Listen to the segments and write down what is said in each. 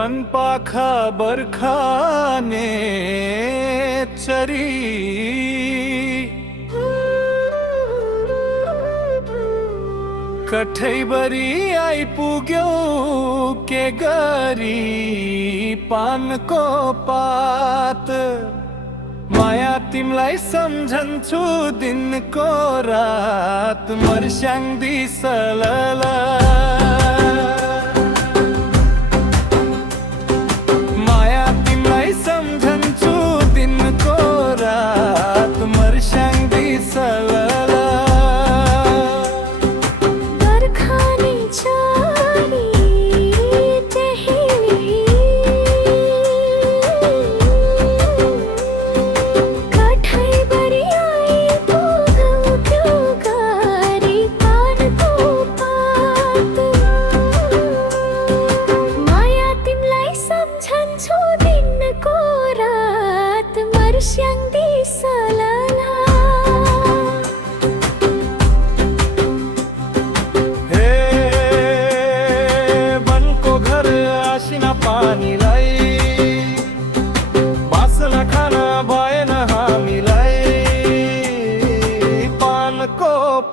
वनपाखा बर्खाने चरी कठैबरी आइपुग्यो के गरी पानको पात माया तिमलाई सम्झन्छु दिनको रात मर्स्याङ दिसलला माया तिमलाई सम्झन्छु दिनको रात मर्स्याङ दिसलला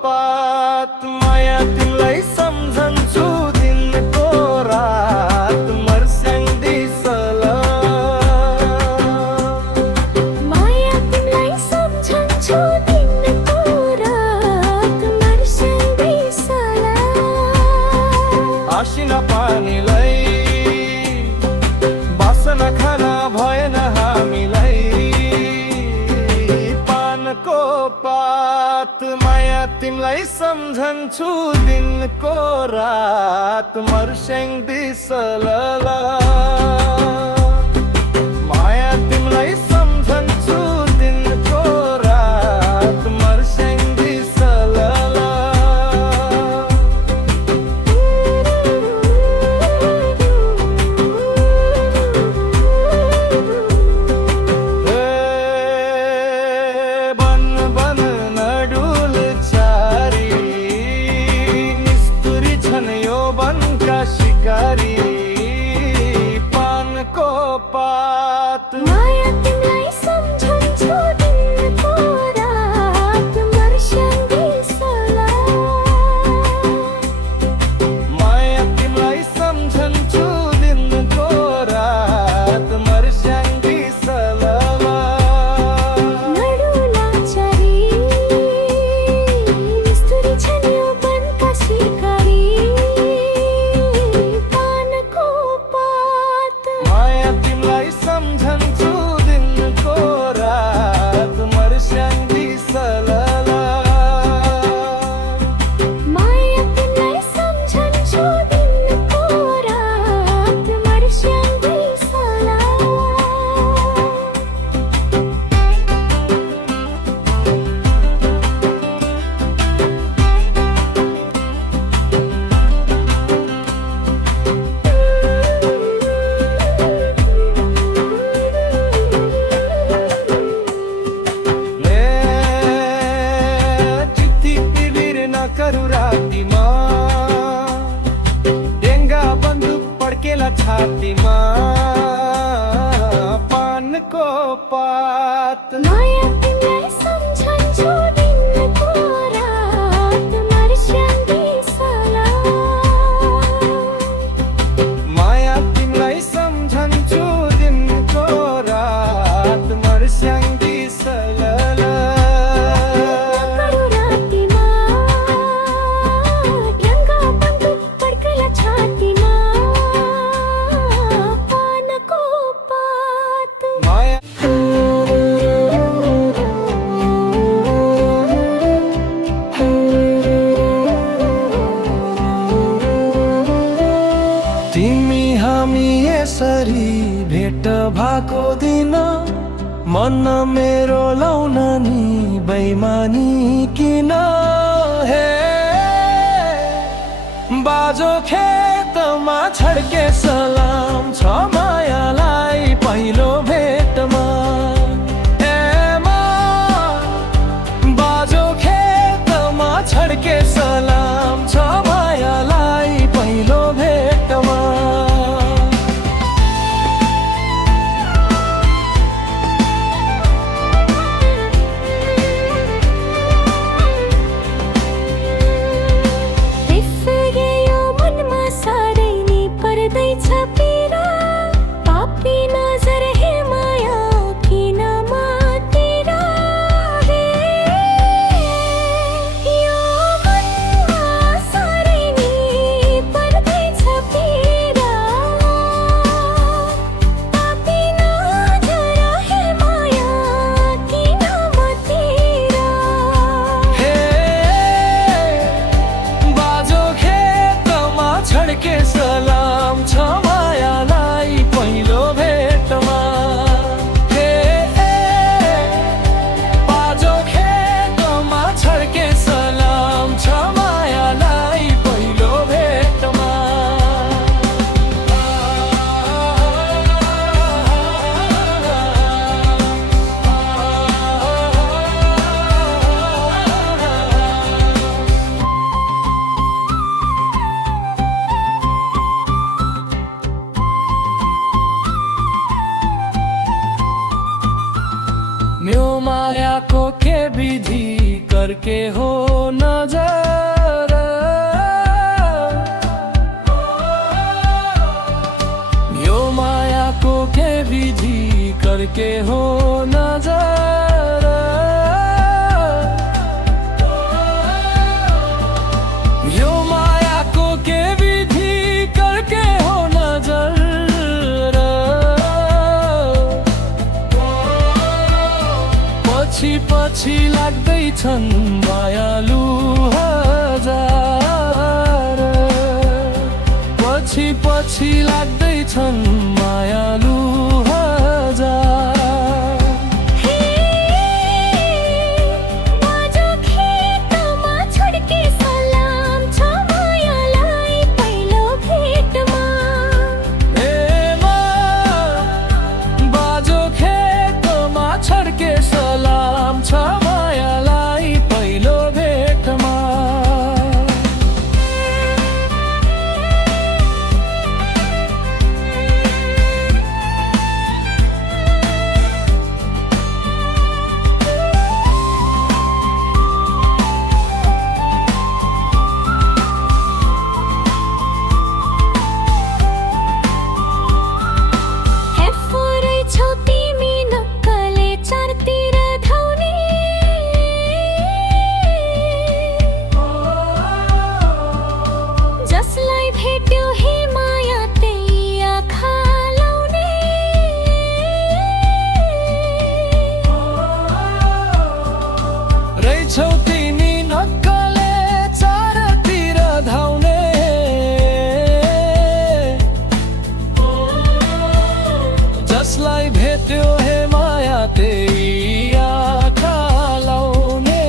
पात माया तिमलाई सम्झन्छु दिनको रात मर्स्याङ दिसला माया तिमलाई सम्झन्छु दिनको रात मर्स्याङ दिसला आसिना पानीलाई बासना खाना भएन हामीलाई पानको पात माया तिमलाई सम्झन्छु दिनको रात मर्स्याङ दिसलला माया तिमलाई सम्झन्छु दिनको रात मर्स्याङ दिसलला शिकारी पानको पात माया तिमलाई सम्झन्छु दिनको रात मर्स्याङ दिसला माया तिमलाई सम्झन्छु दिनको रात मर्स्याङ दिसला नडुला चरी निस्तुरी छन् यो वनका शिकारी सम्झन्छु दिनको रात मर्स्याङ दिसलला माया तिमलाई सम्झन्छु दिनको रात मर्स्याङ दिसला करू रातिमा डेङ्गा बन्दुक पड्केला छातीमा पानको पात माया तिमलाई सम्झन्छु दिनको रात मर्स्याङ दिसला माया तिमलाई सम्झन्छु दिनको रात मर्स्याङ दिसलला तिमी हामी यसरी भेट भएको दिन मन मेरो लाउन नि बेइमानी किन हे बाजो खेतमा छड्के सलाम छ मायालाई पहिलो भेटमा बाजो खेतमा छड्के सलाम छ मायालाई पहिलो भेटमा विधि करके हो नजर यो मायाको के विधि करके हो नजर यो मायाको के विधि करके हो नजर पछि पछि लाग्दैछन् मायालु हजार पछि पछि लाग्दैछन् मायालु हजार बाजो खेतमा छड्के सलाम छ मायालाई पहिलो भेटमा बाजो खेतमा छड्के सलाम छ मायालाई पहिलो भेटमा छौ तिमी नक्कले चारतिर धाउने जसलाई भेट्यो हे माया त्यही आँखा लाउने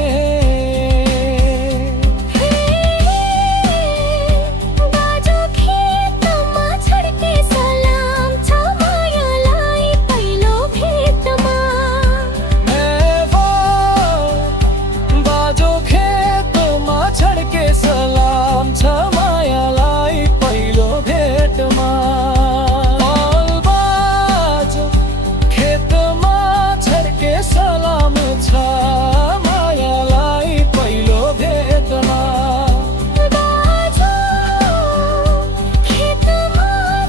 बाजो खेतमा छड्के सलाम छ मायालाई पहिलो भेटमा बाजो खेतमा छड्के सलाम छ मायालाई पहिलो भेटमा बाजो खेतमा छड्के सलाम छ मायालाई पहिलो भेटमा बाजो खेतमा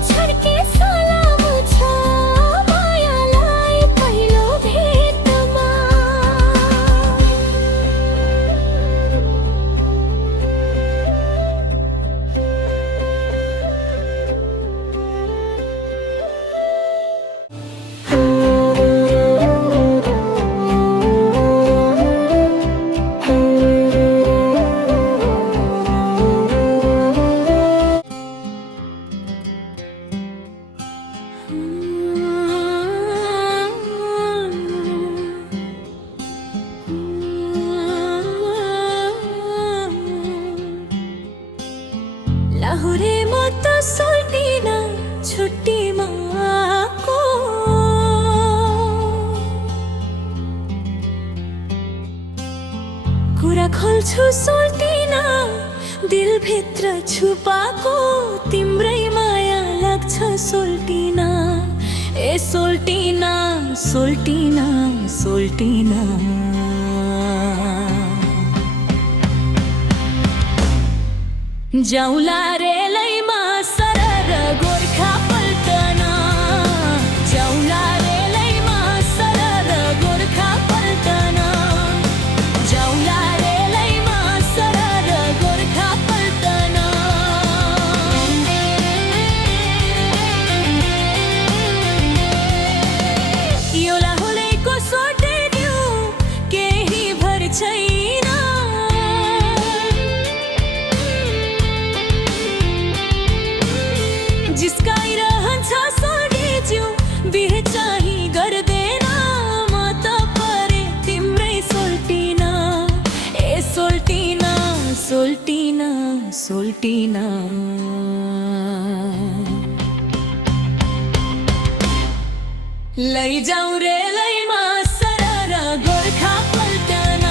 छड्के सलाम छ मायालाई पहिलो भेटमा लाहुरे म त सोल्टिन छुट्टीमा को कुरा खोल्छु सोल्टिन दिलभित्र छुपाको तिम्रै माया लाग्छ सोल्टिन ए सोल्टिन सोल्टिन सोल्टिन जाउँला रेलैमा सरर गोर्खा पल्टन जाउँला रेलैमा सरर गोर्खा पल्टन जाउँला रेलैमा सरर गोर्खा पल्टन यो लाहुलेको सोटिदिउ केही भर छैन जिस्काइरहन्छ सोल्टिज्यू बिहे चाहिँ गर्दैन म त परे तिम्रै सोल्टिन ए सोल्टिन सोल्टिन सोल्टिन लैजाऊ रेलैमा सरर गोर्खा पल्टन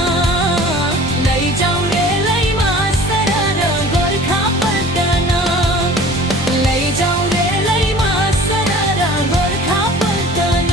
लैजाऊ रेलैमा सरर गोर्खा पल्टन लैजाऊ रेलैमा सरर गोर्खा पल्टन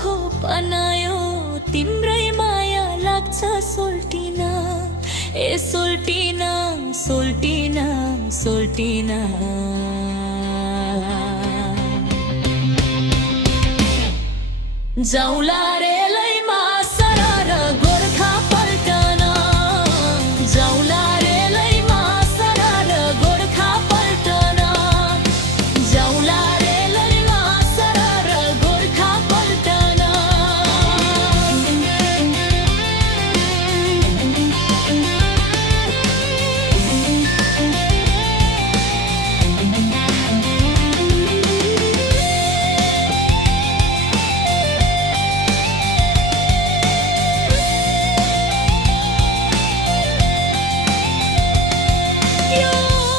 खो बनायो तिम्रै माया लाग्छ सोल्टिन ए सोल्टिन सोल्टिन सोल्टिन जाउला रेलैमा सरर गोर्खा पल्टन जाउला रेलैमा सरर गोर्खा पल्टन जाउला रेलैमा सरर गोर्खा पल्टन यो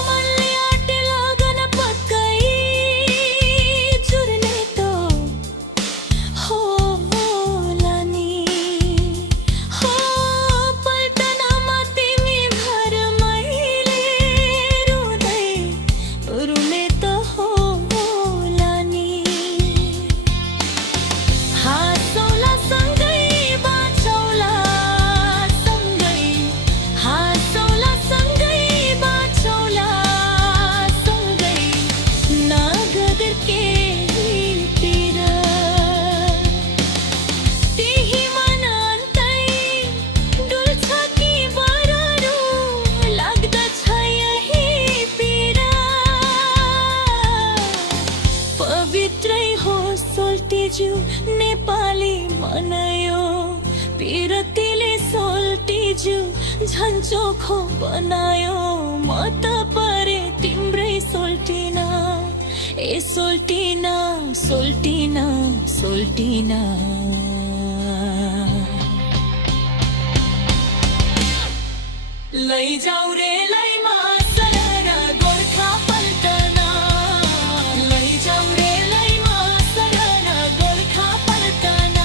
मनले आटे लगन पक्कै जुर्ने त होला नि हो पल्टनमा तिमी भर मैले रुँदै रुने त होला नि हाँसौला सँगै बाँचौला सँगै हाँसौला सँगै बाँचौला सँगै नगदर केही पिर त्यही मन अन्तै डुल्छ कि बररु लाग्दछ यही पीडा पवित्रै हो सोल्टिज्यू नेपाली मन यो पिरतीले सोल्टिज्यू झन् चोखो बनायो म त परे तिम्रै सोल्टिन ए सोल्टिन सोल्टिन सोल्टिन लैजाऊ रेलैमा सरर गोर्खा पल्टन लैजाऊ रेलैमा सरर गोर्खा पल्टन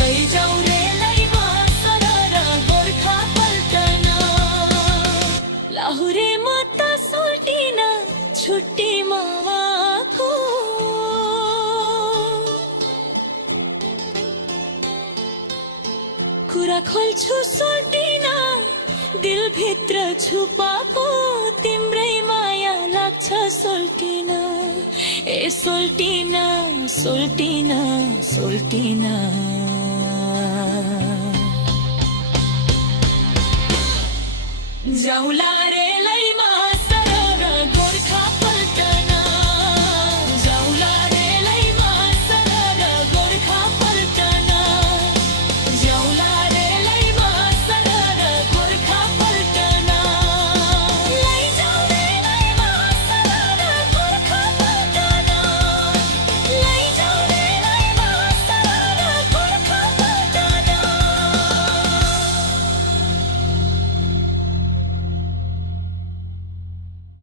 लैजाऊ रेलैमा सरर गोर्खा पल्टन लाहुरे म त सोल्टिन छुट्टी मावाको कुरा खोल्छु सोल्टिन दिलभित्र छुपाको तिम्रै माया लाग्छ सोल्टिन ए सोल्टिन सोल्टिन सोल्टिन जाउला रे